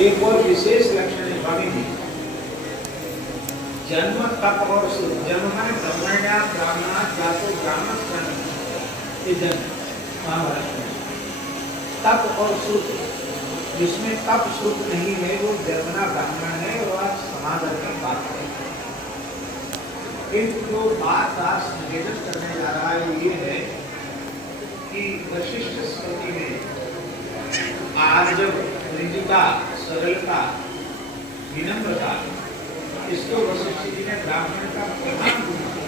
एक और विशेष लक्षण है स्वामी जी, जन्म तप और सुख। जन्म है ब्रह्मण्या ब्राह्मणा जातो ब्राह्मण, ये जन्म महाभारत में। तप और सुख, जिसमें तप सुख नहीं है वो जन्मना ब्राह्मण है और आज समाधान की बात है। किंतु जो बात आज निवेदन करने जा रहा है ये है कि वशिष्ठ स्मृति में आर्जव, मृदुता, सरलता, विनम्रता, इसको वशिष्ठ जी ने ब्राह्मण का प्रधान गुण माना।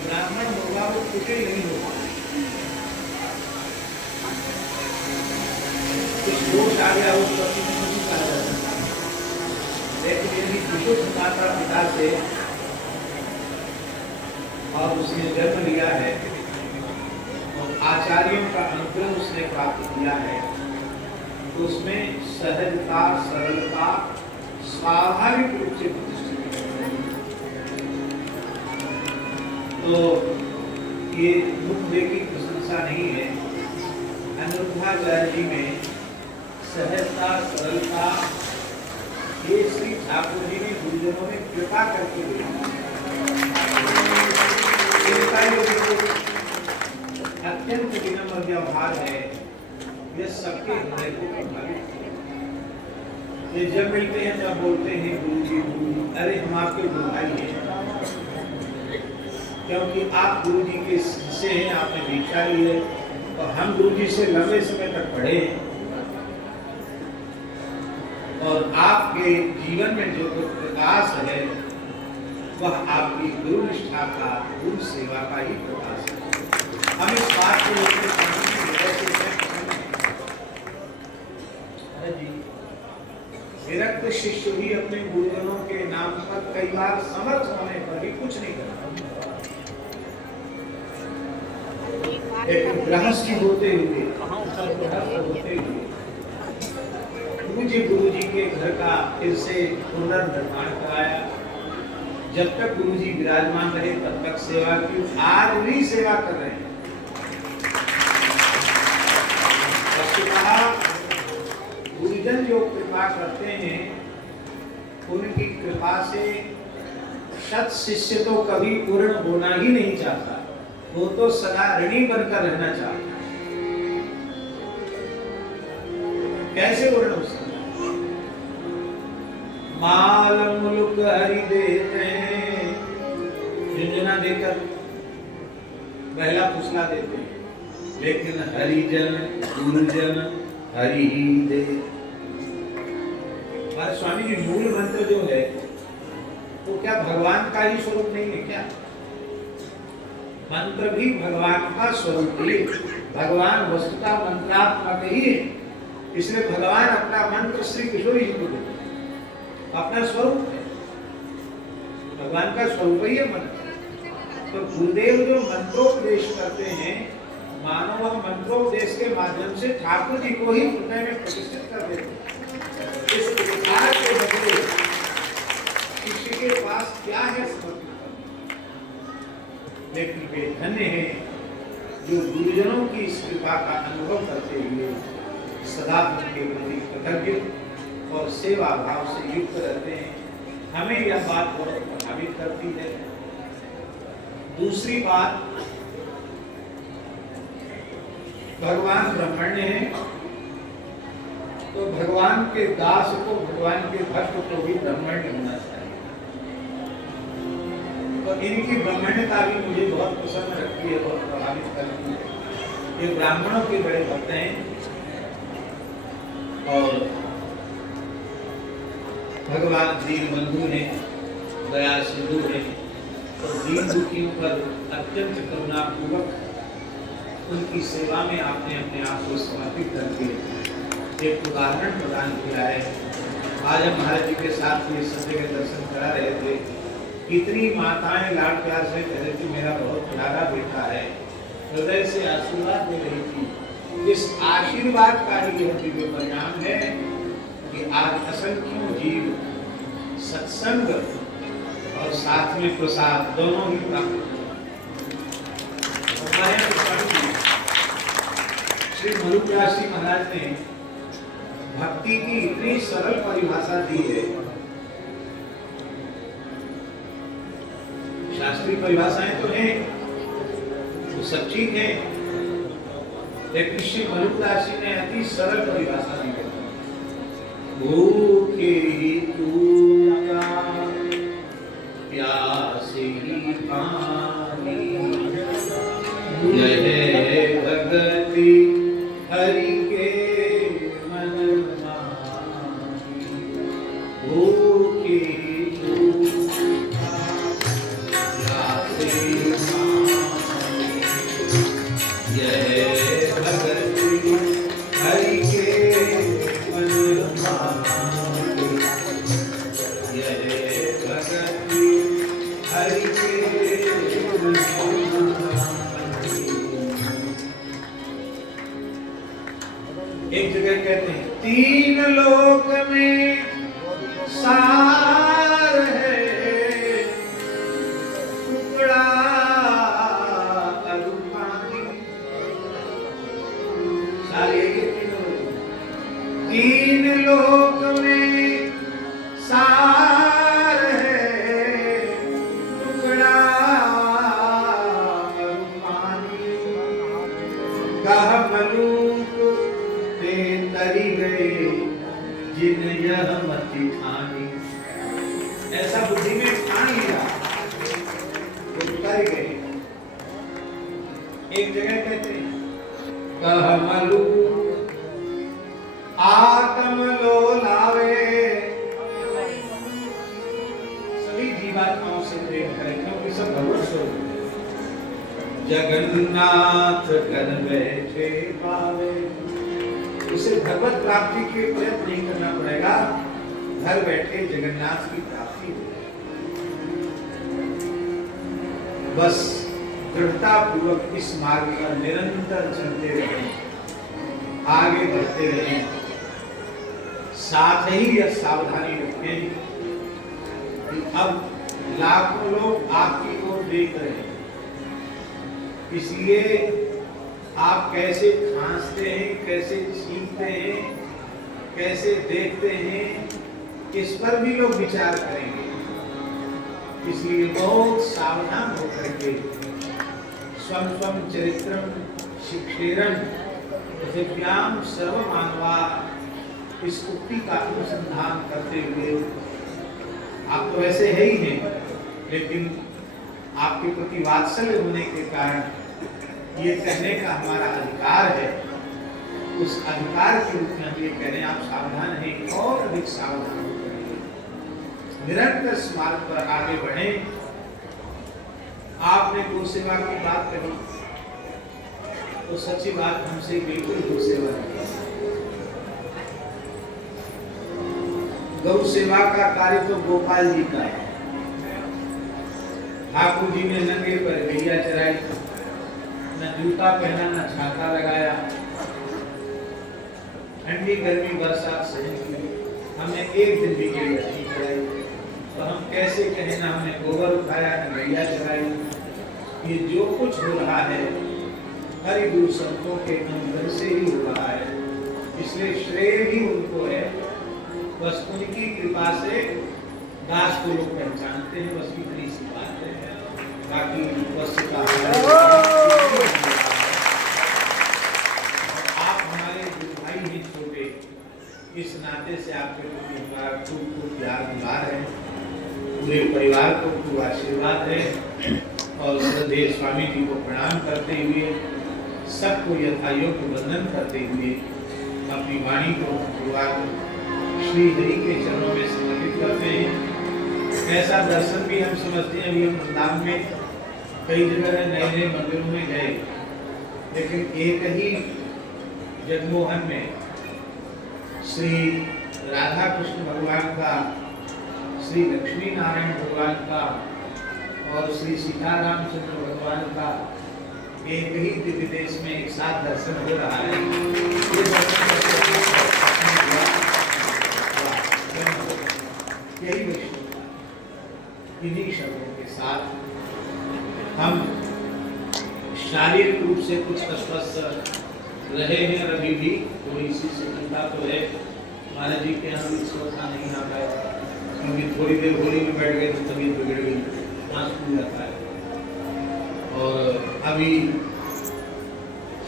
ब्राह्मण होगा वो कुटिल नहीं होगा, कुछ दोष आ गया उस पति में नहीं कहा जा सकता। लेकिन यदि विशुद्ध माता पिता से और उसने जन्म लिया है और आचार्यों का अनुग्रह उसने प्राप्त किया है, तो उसमें सहजता, सरलता स्वाभाविक रूप से प्रतिष्ठित है। तो ये मुख की प्रशंसा नहीं है। अनिरुद्धाचार्य जी में सहजता, सरलता, ये श्री ठाकुर जी ने गुरुजनों में कृपा करके दिया। अत्यंत विनम्र व्यवहार है, यह सबके हृदय को प्रभावित करता है। ये जब मिलते हैं तब बोलते हैं गुरु जी, अरे हम आपके गुरु भाई हैं, क्योंकि आप गुरु जी के शिष्य हैं, आपने दीक्षा ली है और हम गुरु जी से लंबे समय तक पढ़े हैं। और आपके जीवन में जो प्रकाश है वह आपकी गुरु निष्ठा का, गुरु सेवा का ही प्रकाश है। हम इस बात को लेकर विरक्त शिष्य भी अपने गुरुजनों के नाम पर कई बार समर्थ होने पर भी कुछ नहीं करता। एक गृहस्थी होते हुए गुरु जी के घर का फिर से पुनर्निर्माण कराया। जब तक गुरु जी विराजमान रहे तब तक सेवा की, आज भी सेवा कर रहे हैं। गुरुजन जो कृपा करते हैं उनकी कृपा से सत शिष्य तो कभी पूर्ण होना ही नहीं चाहता, वो तो सदा ऋणी बनकर रहना चाहता है। कैसे पूर्ण हो सकता? माल मुल्क हरि देते हैं, झुंझुना देकर पहला फुसला देते हैं, लेकिन हरिजन गुरुजन हरि ही दे। हमारे स्वामी जी मूल मंत्र जो है वो क्या भगवान का ही स्वरूप नहीं है क्या? मंत्र भी भगवान का स्वरूप ही, भगवान वस्तुतः मंत्रात्मक ही है। इसलिए भगवान अपना मंत्र श्री किशोर जी को देते, अपना स्वरूप है, भगवान का स्वरूप ही है मंत्र। तो गुरुदेव जो मंत्रोपदेश करते हैं, मानो वह मंत्रोपदेश के माध्यम से ठाकुर जी को ही हृदय में प्रतिष्ठित कर देते हैं। इस विचार के बदले शिष्य के पास क्या है समर्पित करना, लेकिन वे धन्य हैं जो गुरुजनों की इस कृपा का अनुभव करते हुए सदा उनके प्रति कृतज्ञ और सेवा भाव से युक्त रहते हैं। हमें यह बात बहुत प्रभावित करती है। दूसरी बात, भगवान ब्रह्मण्य है तो भगवान के दास को, भगवान के भक्त को भी ब्रह्मण्य होना चाहिए। तो इनकी ब्रह्मण्यता भी मुझे बहुत पसंद रखती है, बहुत प्रभावित करती है। ये ब्राह्मणों के बड़े भक्त हैं और भगवान दीन बंधु ने, दया सिंधु ने, और दीन दुखियों पर अत्यंत करुणापूर्वक उनकी सेवा में आपने अपने आप को समर्पित करके एक उदाहरण प्रदान किया है। आज हम महाराज जी के साथ ये सत्य के दर्शन करा रहे थे। कितनी माताएं लाड प्यार से कह रही थी मेरा बहुत प्यारा बेटा है, हृदय से आशीर्वाद दे रही थी। इस आशीर्वाद का ही यह दिव्य परिणाम है कि आज असंख्यों जीव सत्संग और साथ में प्रसाद दोनों ही प्राप्त श्री मरुदास जी महाराज ने भक्ति की इतनी सरल परिभाषा दी है। शास्त्रीय परिभाषाएं तो हैं, तो सब ठीक है, लेकिन श्री मलुकदास जी ने अति सरल परिभाषा दी है। भूखे ही तूगा, प्यासे ही पानी, यह भगति हरि के मन माही। भूखे ही तूगा, प्यासे ही पानी, यह भगति हरि के मन माही। यह भगति हरि के मन माही। एक जगह कहते हैं, तीन लोक में सार है, टुकड़ा अरूपानी। सारे ये तीन लोक में सार है, टुकड़ा अरूपानी। कह मलूक ते तरी गए, जिन यह मति ठानी। ऐसा बुद्धि में ठान लिया तो उतर गए। एक जगह कहते हैं, कह मलूक आत्म लो लावे। सभी जीवात्माओं से प्रेम करें, क्योंकि सब भगवत स्वरूप है। जगन्नाथ घर बैठे पावे। उसे भगवत प्राप्ति के प्रयत्न नहीं करना पड़ेगा, घर बैठे जगन्नाथ की प्राप्ति हो। बस दृढ़ता पूर्वक इस मार्ग पर निरंतर चलते रहें, आगे बढ़ते रहें। साथ ही यह सावधानी रखें कि अब लाखों लोग आपकी ओर देख रहे हैं, इसलिए आप कैसे खांसते हैं, कैसे छींकते हैं, कैसे देखते हैं, इस पर भी लोग विचार करेंगे। इसलिए बहुत सावधान होकर के स्वम स्वम चरित्रम शिक्षेरन पृथिव्याम सर्वमानवा, इस उक्ति का अनुसंधान करते हुए, आप तो वैसे है ही हैं, लेकिन आपके प्रति वात्सल्य होने के कारण ये कहने का हमारा अधिकार है। उस अधिकार के रूप में हम ये कह रहे हैं, आप सावधान हैं, और अधिक सावधान हो जाइए, निरंतर इस मार्ग पर आगे बढ़ें। आपने गौ सेवा की बात कही, तो सच्ची बात हमसे बिल्कुल गौ सेवा नहीं। गौ सेवा का कार्य तो गोपाल जी का है। ठाकुर जी ने नंगे पर गैया चराई, न जूता पहना, न छाता लगाया, ठंडी गर्मी बरसात सहन की, हमने एक दिन भी गैया नहीं चराई। तो हम कैसे कहें, ना हमने गोबर उठाया, न गैया चराई। ये जो कुछ हो रहा है हरि गुरु संतों के अंदर से ही हो रहा है, इसलिए श्रेय भी उनको है। बस उनकी कृपा से दास को लोग पहचानते हैं, बस इतनी सी बात है। बाकी वस्तुता आप हमारे भाई ही छोटे, इस नाते से आपके प्रति हमारा खूब प्यार दुलार है। पूरे परिवार को खूब आशीर्वाद है, और श्रद्धेय स्वामी जी को प्रणाम करते हुए, सबको यथायोग्य वंदन करते हुए, अपनी वाणी को भगवान श्री हरि के चरणों में समर्पित करते हैं। ऐसा दर्शन भी हम समझते हैं, अभी हम वृंदावन में कई जगह नए नए मंदिरों में गए, लेकिन एक ही जगमोहन में श्री राधा कृष्ण भगवान का, श्री लक्ष्मी नारायण भगवान का और श्री सीतारामचंद्र भगवान का एक ही दिव्य देश में एक साथ दर्शन हो रहा है। यही वैष्णवता, इन्हीं शब्दों के साथ हम शारीरिक रूप से कुछ अस्वस्थ रहे हैं, और अभी भी थोड़ी सी चिंता तो है, महाराज जी के यहाँ भी इस वक्त नहीं आ पाए, क्योंकि थोड़ी देर होली में बैठ गए तो तबीयत बिगड़ गई, सांस फूल जाता है। और अभी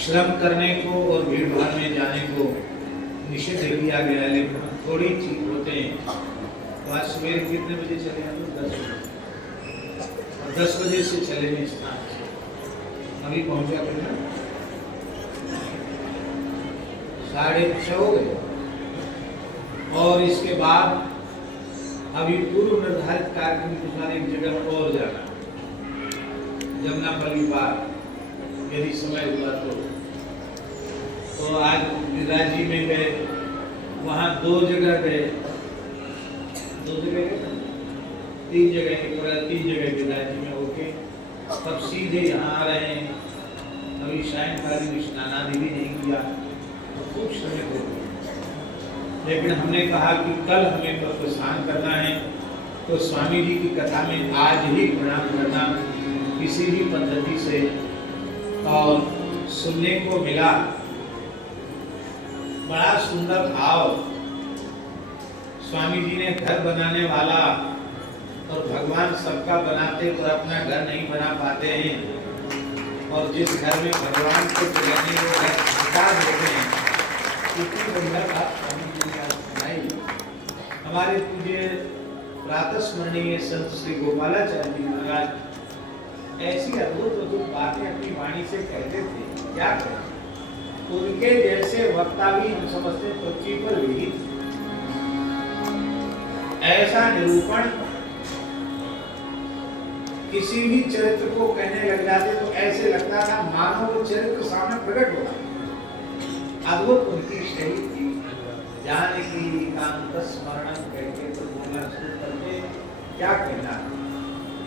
श्रम करने को और भीड़ भाड़ में जाने को निषेध किया गया है, लेकिन हम थोड़ी ठीक होते हैं। तो आज सवेरे कितने बजे चले हम लोग? 10 बजे, और 10 बजे से चले हैं स्नान से, अभी पहुंचा करना 6:30 हो गए। और इसके बाद अभी पूर्व निर्धारित कार्यक्रम के अनुसार एक जगह और जाना, जमुनापल्ली पार, यदि समय हुआ तो आज विराजी में गए, वहाँ 2 जगह गए, 3 जगह विराजी में होके तब सीधे यहाँ आ रहे हैं। अभी सायंकालीन स्नान आदि भी नहीं किया तो खूब समय हो गया, लेकिन हमने कहा कि कल हमें प्रस्थान करना है, तो स्वामी जी की कथा में आज ही प्रणाम करना किसी भी पद्धति से। और सुनने को मिला बड़ा सुंदर भाव, स्वामी जी ने घर बनाने वाला, और भगवान सबका बनाते पर अपना घर नहीं बना पाते हैं, और जिस घर में भगवान को जगाने वो घर हटा देते हैं, इतनी बढ़िया बात स्वामी जी ने सुनाई। हमारे पूज्य प्रातः स्मरणीय संत श्री गोपालाचार्य जी महाराज ऐसी अद्भुत बातें अपनी वाणी से कहते थे, क्या कहें। उनके जैसे वक्ता भी हम समझते पृथ्वी पर विहित, ऐसा निरूपण किसी भी चरित्र को कहने लग जाते तो ऐसे लगता था मानो वो चरित्र सामने प्रकट होगा। अद्भुत उनकी शैली थी, जानकी कांत स्मरणं कहते तो बोलना शुरू करते, क्या कहना।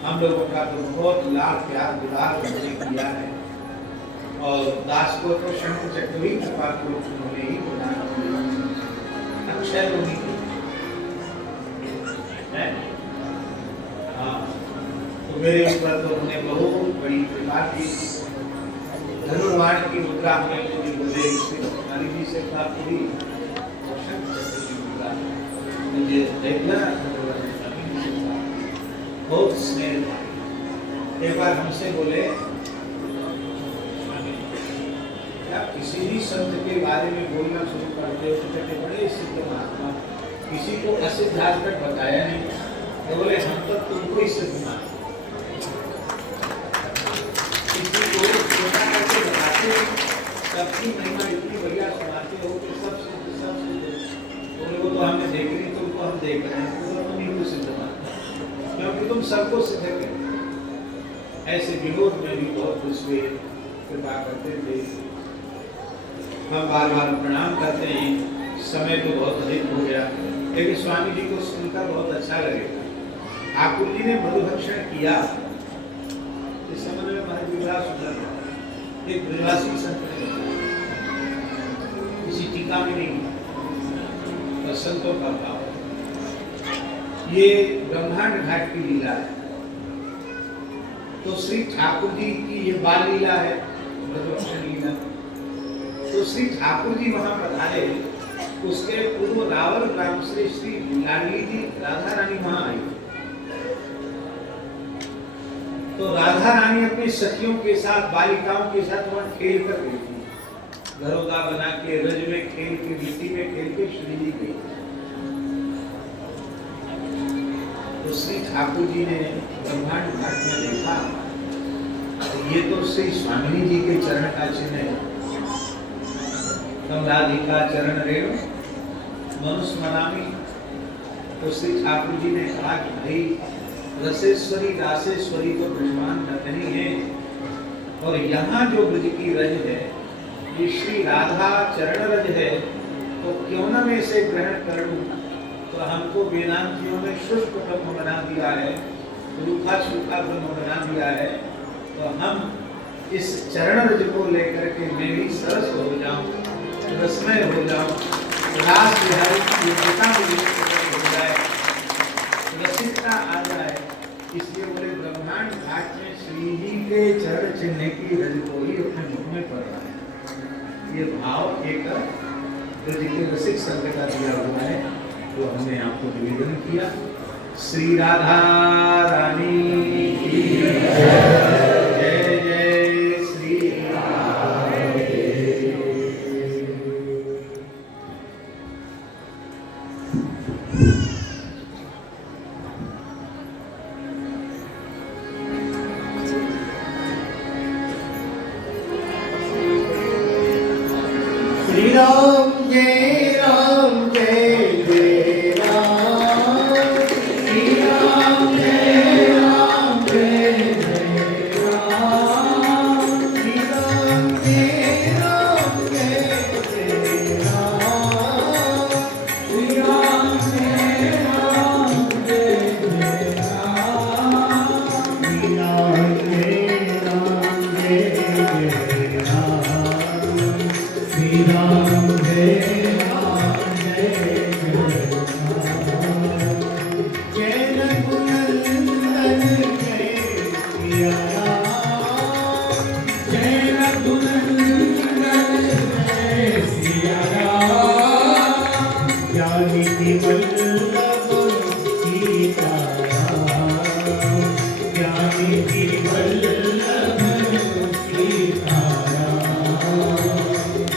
हम लोगों का तो बहुत लाख प्यार दुलार उन्होंने किया है, और दास को तो शंकर चक्रवी कृपा को उन्होंने ही अक्षय रोनी है। हाँ, तो मेरे ऊपर तो उन्होंने बहुत बड़ी कृपा की। धनुर्वाण की मुद्रा हमें बोले हरि जी से प्राप्त हुई, और शंकर चक्रवी मुद्रा मुझे देखना बहुत स्नेह था। एक बार हमसे बोले, किसी भी संत के बारे में बोलना शुरू करते हो तो कहते बड़े सिद्ध महात्मा, किसी को असिद्ध आज तक बताया नहीं। तो बोले हम तो तुमको ही सिद्ध मानते, किसी को छोटा करके बताते, सबकी महिमा इतनी बढ़िया सुनाते हो कि सब सिद्ध सब सिद्ध। बोले वो तो हमने देख ली, तुमको हम देख रहे हैं, तो तुम ही को सिद्ध मानते, क्योंकि तुम सबको सिद्ध करते। ऐसे विनोद में भी बहुत खुश हुए, कृपा करते थे। हम बार बार प्रणाम करते हैं, समय तो बहुत अधिक हो गया, लेकिन स्वामी जी को सुनकर बहुत अच्छा लगेगा। ठाकुर जी ने मधुभक्षण किया, इस संबंध में महाराज जी बड़ा सुंदर था। एक ब्रजवासी संत ने किसी टीका में नहीं, पर संतों का भाव। ये ब्रह्मांड घाट की लीला है, तो श्री ठाकुर जी की ये बाल लीला है, मधुभक्षण लीला। तो श्री ठाकुर जी वहां पधारे, उसके पूर्व रावल ग्राम से श्री लाडली जी राधा रानी वहां आई। तो राधा रानी अपनी सखियों के साथ, बालिकाओं के साथ वहां खेल कर गई थी, घरों का बना के, रज में खेल के, मिट्टी में खेल के श्री जी गई। तो श्री ठाकुर जी ने ब्रह्मांड घाट में देखा, ये तो श्री स्वामिनी जी के चरण का चिन्ह है। राधिका चरण रेणु मनुस्मरामी। तो श्री ठाकुर जी ने कहा कि भाई रसेश्वरी रासेश्वरी तो ब्रजमान नतनी है, और यहाँ जो ब्रज की रज है ये श्री राधा चरण रज है, तो क्यों न मैं इसे ग्रहण कर लूं। तो हमको वेदांतियों ने शुष्क ब्रह्म बना दिया है, रूखा सूखा ब्रह्म बना दिया है, तो हम इस चरण रज को लेकर के मैं भी सरस हो जाऊं, रसमय हो जाऊं, रास बिहारी की योग्यता मुझे हो जाए, रसिकता आ जाए। इसलिए बोले ब्रह्मांड घाट में श्री जी के चरण चिन्ह की रज को ही अपने मुख में पड़ रहा है। ये भाव एक ब्रज के रसिक संग का दिया हुआ है, वो हमने आपको निवेदन किया। श्री राधा रानी की जय, जय श्री श्री राम जय राम जय जय राम, श्री राम जय राम जय जय राम, श्री राम जय राम जय जय राम, श्री राम जय राम जय जय राम, श्री राम जय राम जय जय राम, श्री राम जय राम जय जय राम, जय रघुनंदन जय सिया राम, जय रघुनंदन जय सिया राम, जानकी वल्लभ सीता राम, जानकी वल्लभ सीता राम,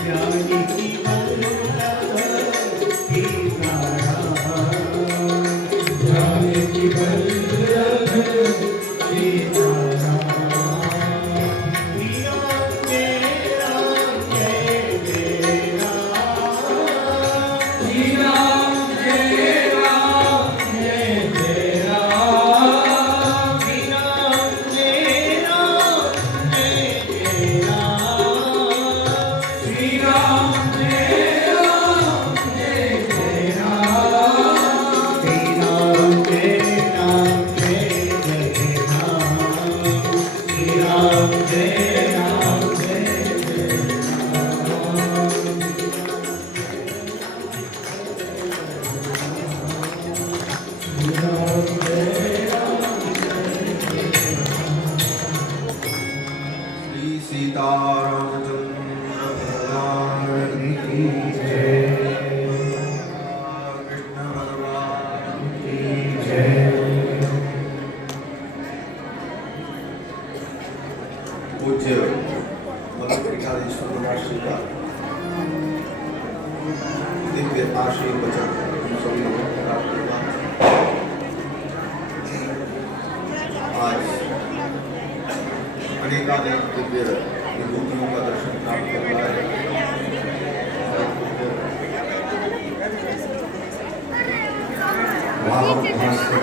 जानकी वल्लभ सीता राम, जानकी वल्लभ सीता राम, श्री राम जय राम जय जय राम, श्री राम जय राम जय जय राम, श्री राम जय राम जय जय राम, श्री राम जय राम जय जय राम, श्री राम जय राम जय जय राम, श्री राम जय राम जय जय राम, श्री राम जय श्री सीतारामचंद्र भगवान की जय, कृष्ण भगवान की जय। पूज्य मधुकृष्णाधीश्वर प्रकाश जी का दिव्य आशीर्वाद वचन हम सभी लोगों को प्राप्त हुआ। आज अनेकानेक दिव्य विभूतियों का दर्शन प्राप्त कर रहा है। भाव भास्कर